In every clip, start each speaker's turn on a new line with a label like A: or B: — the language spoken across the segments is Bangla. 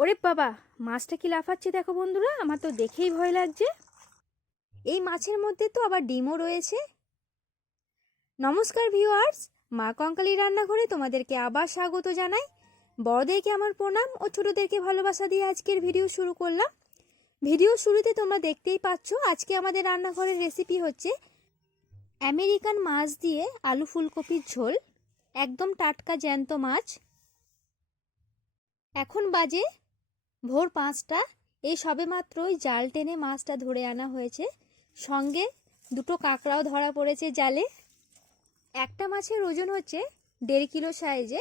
A: ওরে বাবা, মাছটা কি লাফাচ্ছে দেখো বন্ধুরা, আমার তো দেখেই ভয় লাগছে। এই মাছের মধ্যে তো আবার ডিমও রয়েছে। নমস্কার ভিউয়ার্স মা কঙ্কালি রান্নাঘরে তোমাদেরকে আবার স্বাগত জানাই। বড়দেরকে আমার প্রণাম ও ছোটদেরকে ভালোবাসা দিয়ে আজকের ভিডিও শুরু করলাম। ভিডিও শুরুতে তোমরা দেখতেই পাচ্ছ, আজকে আমাদের রান্নাঘরের রেসিপি হচ্ছে আমেরিকান মাছ দিয়ে আলু ফুলকপির ঝোল, একদম টাটকা জ্যান্ত মাছ। এখন বাজে ভোর পাঁচটা। এই সবে সবেমাত্রই জাল টেনে মাছটা ধরে আনা হয়েছে। সঙ্গে দুটো কাঁকড়াও ধরা পড়েছে জালে। একটা মাছের ওজন হচ্ছে দেড় কিলো সাইজে,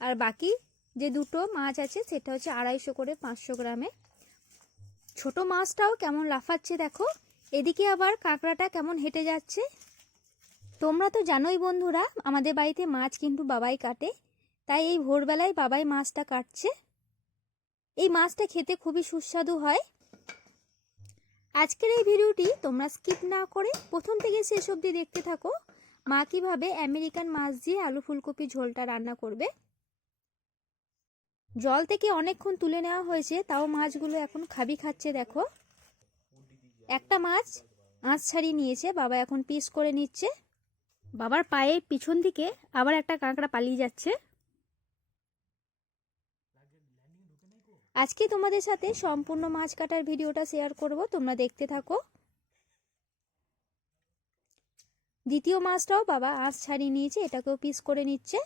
A: আর বাকি যে দুটো মাছ আছে সেটা হচ্ছে আড়াইশো করে পাঁচশো গ্রামে। ছোট মাছটাও কেমন লাফাচ্ছে দেখো। এদিকে আবার কাঁকড়াটা কেমন হেঁটে যাচ্ছে। তোমরা তো জানোই বন্ধুরা, আমাদের বাড়িতে মাছ কিন্তু বাবাই কাটে। তাই এই ভোরবেলায় বাবাই মাছটা কাটছে। এই মাছটা খেতে খুবই সুস্বাদু হয়। আজকের এই ভিডিওটি তোমরা স্কিপ না করে প্রথম থেকে শেষ অবধি দেখতে থাকো। মা কীভাবে আমেরিকান মাছ দিয়ে আলু ফুলকপি ঝোলটা রান্না করবে। জল থেকে অনেকক্ষণ তুলে নেওয়া হয়েছে, তাও মাছগুলো এখন খাবি খাচ্ছে দেখো। একটা মাছ আঁচ ছাড়িয়ে নিয়েছে, বাবা এখন পিস করে নিচ্ছে। বাবার পায়ের পিছন দিকে আবার একটা কাঁকড়া পালিয়ে যাচ্ছে। আজকে তোমাদের সাথে সম্পূর্ণ মাছ কাটার ভিডিওটা শেয়ার করব, তোমরা দেখতে থাকো। দ্বিতীয় মাছটাও বাবা আঁশ ছাড়িয়ে নিয়েছে, এটাকেও পিস করে নিচ্ছে।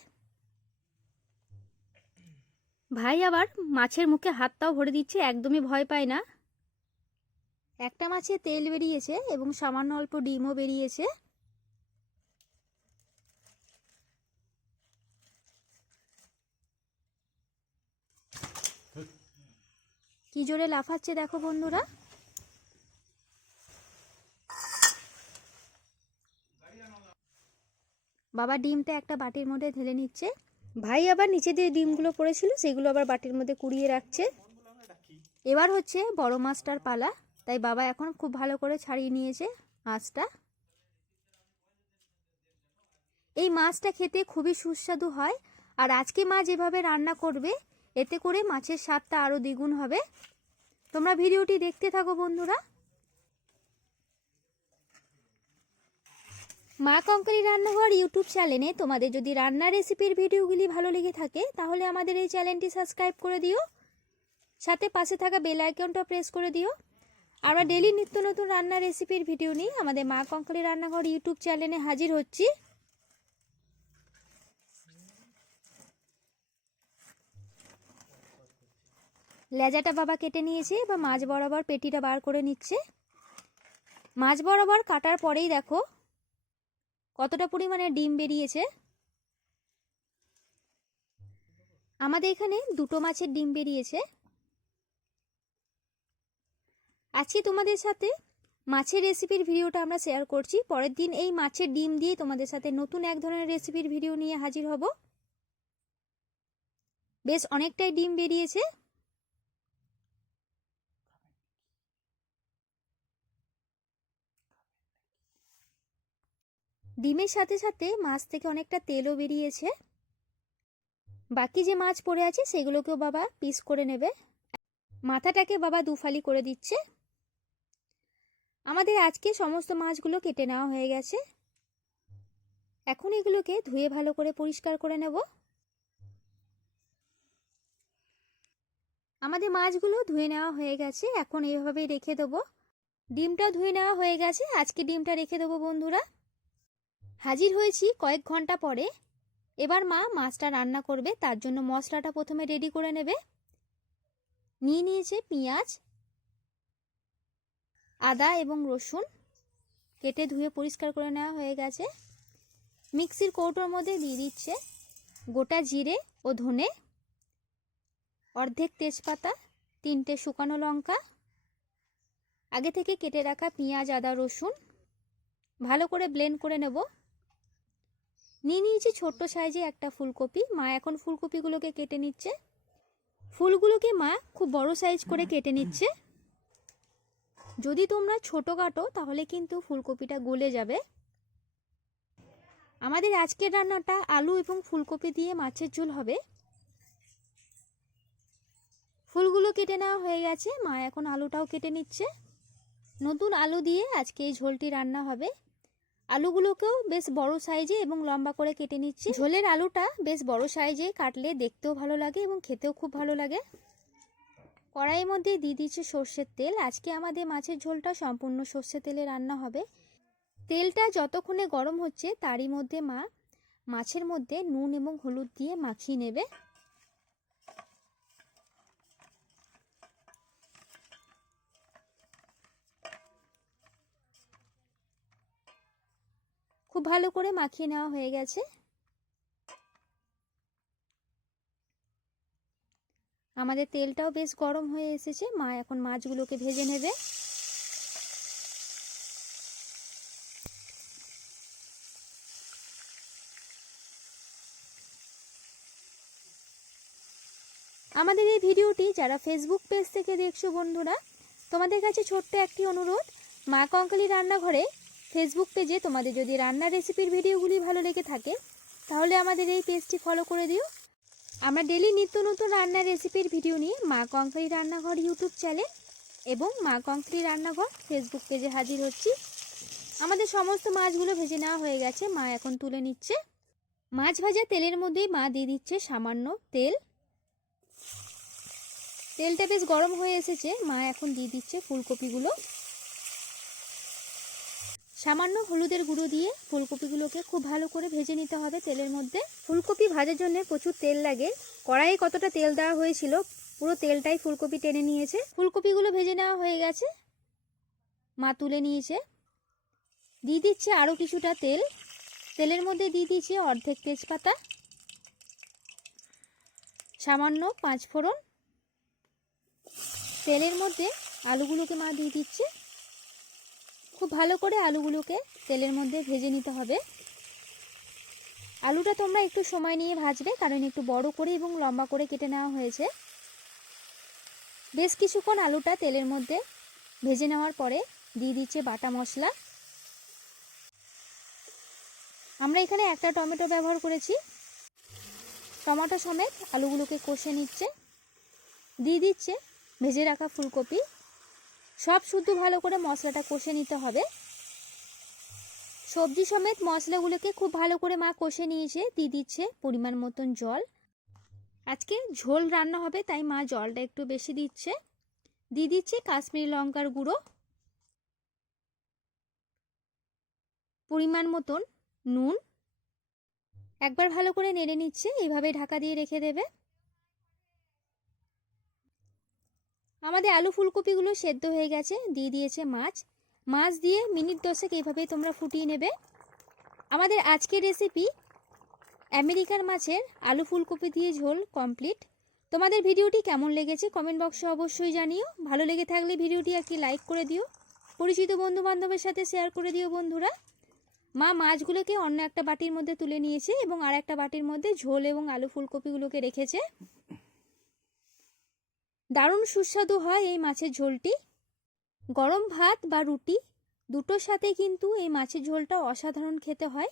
A: ভাই আবার মাছের মুখে হাতটাও ভরে দিচ্ছে, একদমই ভয় পায় না। একটা মাছে তেল বেরিয়েছে এবং সামান্য অল্প ডিমও বেরিয়েছে। কি জোরে লাফাচ্ছে দেখো বন্ধুরা। বাবা ডিমটা একটা বাটির মধ্যে ঢেলে নিচ্ছে। ভাই আবার নিচে দিয়ে ডিমগুলো পড়েছিল সেগুলো আবার বাটির মধ্যে কুড়িয়ে রাখছে। এবার হচ্ছে বড় মাছটার পালা। তাই বাবা এখন খুব ভালো করে ছাড়িয়ে নিয়েছে মাছটা। এই মাছটা খেতে খুবই সুস্বাদু হয়। আর আজকে মা যেভাবে রান্না করবে এতে করে মাছের স্বাদটা আরও দ্বিগুণ হবে। তোমরা ভিডিওটি দেখতে থাকো বন্ধুরা। মা কঙ্কালি রান্নাঘর ইউটিউব চ্যানেলে তোমাদের যদি রান্নার রেসিপির ভিডিওগুলি ভালো লেগে থাকে, তাহলে আমাদের এই চ্যানেলটি সাবস্ক্রাইব করে দিও। সাথে পাশে থাকা বেল আইকনটা প্রেস করে দিও। আমরা ডেলি নিত্য নতুন রান্নার রেসিপির ভিডিও নিয়ে আমাদের মা কঙ্কালি রান্নাঘর ইউটিউব চ্যানেলে হাজির হচ্ছি। লেজাটা বাবা কেটে নিয়েছে বা মাছ বরাবর পেটিটা বার করে নিচ্ছে। মাছ বরাবর কাটার পরেই দেখো কতটা পরিমাণে ডিম বেরিয়েছে। আমাদের এখানে দুটো মাছের ডিম বেরিয়েছে। আজকে তোমাদের সাথে মাছের রেসিপির ভিডিওটা আমরা শেয়ার করছি। পরের দিন এই মাছের ডিম দিয়ে তোমাদের সাথে নতুন এক ধরনের রেসিপির ভিডিও নিয়ে হাজির হব। বেশ অনেকটাই ডিম বেরিয়েছে। ডিমের সাথে সাথে মাছ থেকে অনেকটা তেলও বেরিয়েছে। বাকি যে মাছ পড়ে আছে সেগুলোকেও বাবা পিস করে নেবে। মাথাটাকে বাবা দুফালি করে দিচ্ছে। আমাদের আজকে সমস্ত মাছগুলো কেটে নেওয়া হয়ে গেছে। এখন এগুলোকে ধুয়ে ভালো করে পরিষ্কার করে নেব। আমাদের মাছগুলো ধুয়ে নেওয়া হয়ে গেছে। এখন এইভাবেই রেখে দেবো। ডিমটা ধুয়ে নেওয়া হয়ে গেছে। আজকে ডিমটা রেখে দেবো বন্ধুরা। হাজির হয়েছি কয়েক ঘণ্টা পরে। এবার মা মাছটা রান্না করবে, তার জন্য মশলাটা প্রথমে রেডি করে নেবে। নিয়ে নিয়েছে পেঁয়াজ, আদা এবং রসুন। কেটে ধুয়ে পরিষ্কার করে নেওয়া হয়ে গেছে। মিক্সির কৌটোর মধ্যে দিয়ে দিচ্ছে গোটা জিরে ও ধনে, অর্ধেক তেজপাতা, তিনটে শুকানো লঙ্কা, আগে থেকে কেটে রাখা পেঁয়াজ, আদা, রসুন। ভালো করে ব্লেন্ড করে নেব। নিয়ে নিয়েছি ছোট্ট সাইজে একটা ফুলকপি। মা এখন ফুলকপিগুলোকে কেটে নিচ্ছে। ফুলগুলোকে মা খুব বড় সাইজ করে কেটে নিচ্ছে। যদি তোমরা ছোট কাটো, তাহলে কিন্তু ফুলকপিটা গলে যাবে। আমাদের আজকের রান্নাটা আলু এবং ফুলকপি দিয়ে মাছের ঝোল হবে। ফুলগুলো কেটে নেওয়া হয়ে গেছে। মা এখন আলুটাও কেটে নিচ্ছে। নতুন আলু দিয়ে আজকে এই ঝোলটি রান্না হবে। আলুগুলোকেও বেশ বড় সাইজে এবং লম্বা করে কেটে নিচ্ছি। ঝোলের আলুটা বেশ বড় সাইজে কাটলে দেখতেও ভালো লাগে এবং খেতেও খুব ভালো লাগে। কড়াইয়ের মধ্যে দিয়ে দিচ্ছে সর্ষের তেল। আজকে আমাদের মাছের ঝোলটা সম্পূর্ণ সর্ষের তেলে রান্না হবে। তেলটা যতক্ষণে গরম হচ্ছে, তারই মধ্যে মা মাছের মধ্যে নুন এবং হলুদ দিয়ে মাখিয়ে নেবে। ভালো করে মাখিয়ে নেওয়া হয়ে গেছে। আমাদের তেলটাও বেশ গরম হয়ে এসেছে। মা এখন মাছগুলোকে ভেজে নেবে। আমাদের এই ভিডিওটি যারা ফেসবুক পেজ থেকে দেখছ বন্ধুরা, তোমাদের কাছে ছোট্ট একটি অনুরোধ। মা কঙ্কালি রান্নাঘরে ফেসবুক পেজে তোমাদের যদি রান্নার রেসিপির ভিডিওগুলি ভালো লেগে থাকে, তাহলে আমাদের এই পেজটি ফলো করে দিও। আমরা ডেলি নিত্য নতুন রান্নার রেসিপির ভিডিও নিয়ে মা কঙ্কালি রান্নাঘর ইউটিউব চ্যানেল এবং মা কঙ্কালি রান্নাঘর ফেসবুক পেজে হাজির হচ্ছি। আমাদের সমস্ত মাছগুলো ভেজে নেওয়া হয়ে গেছে। মা এখন তুলে নিচ্ছে। মাছ ভাজা তেলের মধ্যে মা দিয়ে দিচ্ছে সামান্য তেল। তেলটা বেশ গরম হয়ে এসেছে। মা এখন দিয়ে দিচ্ছে ফুলকপিগুলো। সামান্য হলুদের গুঁড়ো দিয়ে ফুলকপিগুলোকে খুব ভালো করে ভেজে নিতে হবে তেলের মধ্যে। ফুলকপি ভাজার জন্য প্রচুর তেল লাগে। কড়াইয়ে কতটা তেল দেওয়া হয়েছিল, পুরো তেলটাই ফুলকপি টেনে নিয়েছে। ফুলকপিগুলো ভেজে নেওয়া হয়ে গেছে। মা তুলে নিয়েছে। দিয়ে দিচ্ছে আরও কিছুটা তেল। তেলের মধ্যে দিয়ে দিচ্ছে অর্ধেক তেজপাতা। সামান্য পাঁচ ফোড়ন তেলের মধ্যে আলুগুলোকে মা দিয়ে দিচ্ছে। খুব ভালো করে আলুগুলোকে তেলের মধ্যে ভেজে নিতে হবে। আলুটা তোমরা একটু সময় নিয়ে ভাজবে, কারণ একটু বড় করে এবং লম্বা করে কেটে নেওয়া হয়েছে। বেশ কিছুক্ষণ আলুটা তেলের মধ্যে ভেজে নেওয়ার পরে দিয়ে দিচ্ছে বাটা মশলা। আমরা এখানে একটা টমেটো ব্যবহার করেছি। টমেটো সমেত আলুগুলোকে কষে নিচ্ছে। দিয়ে দিচ্ছে ভেজে রাখা ফুলকপি। সব শুদ্ধ ভালো করে মশলাটা কষে নিতে হবে। সবজি সমেত মশলাগুলোকে খুব ভালো করে মা কষে নিয়েছে দিয়ে দিচ্ছে পরিমাণ মতন জল। আজকে ঝোল রান্না হবে, তাই মা জলটা একটু বেশি দিচ্ছে। দিয়ে দিচ্ছে কাশ্মীরি লঙ্কার গুঁড়ো। পরিমাণ মতন নুন। একবার ভালো করে নেড়ে নিচ্ছে এইভাবে ঢাকা দিয়ে রেখে দেবে। আমাদের আলু ফুলকপিগুলো সেদ্ধ হয়ে গেছে, দিয়ে দিয়েছে মাছ। মাছ দিয়ে মিনিট দশেক এইভাবেই তোমরা ফুটিয়ে নেবে। আমাদের আজকের রেসিপি আমেরিকান মাছের আলু ফুলকপি দিয়ে ঝোল কমপ্লিট তোমাদের ভিডিওটি কেমন লেগেছে কমেন্ট বক্সে অবশ্যই জানিও। ভালো লেগে থাকলে ভিডিওটি একটি লাইক করে দিও। পরিচিত বন্ধু বান্ধবের সাথে শেয়ার করে দিও বন্ধুরা। মা মাছগুলোকে অন্য একটা বাটির মধ্যে তুলে নিয়েছে এবং আর একটা বাটির মধ্যে ঝোল এবং আলু ফুলকপিগুলোকে রেখেছে। দারুণ সুস্বাদু হয় এই মাছের ঝোলটি। গরম ভাত বা রুটি দুটোর সাথে কিন্তু এই মাছের ঝোলটা অসাধারণ খেতে হয়।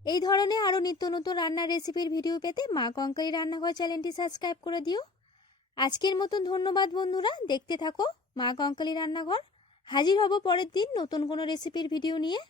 A: এই ধরনের আরও নিত্য নতুন রান্নার রেসিপির ভিডিও পেতে মা কঙ্কারি রান্নাঘর চ্যানেলটি সাবস্ক্রাইব করে দিও। আজকের মতন ধন্যবাদ বন্ধুরা। দেখতে থাকো মা কঙ্কালি রান্নাঘর। হাজির হব পরের দিন নতুন কোনো রেসিপির ভিডিও নিয়ে।